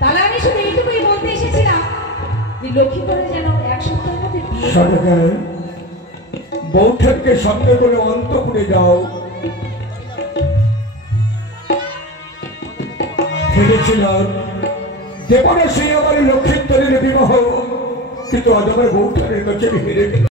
তাহলে আমি শুধু এইটুকুই বলতে এসেছিলাম যে লক্ষ্মীধরের যেন এক সপ্তাহের মধ্যে বিয়ে হয়। সরকার, বউঠানকে সঙ্গে করে অন্তপুরে যাও। ভেবেছিলাম দেবনা সেই আমার লক্ষ্মীধরের বিবাহ, কিন্তু আজ আমার বউঠানের কাছে হেরে গেল।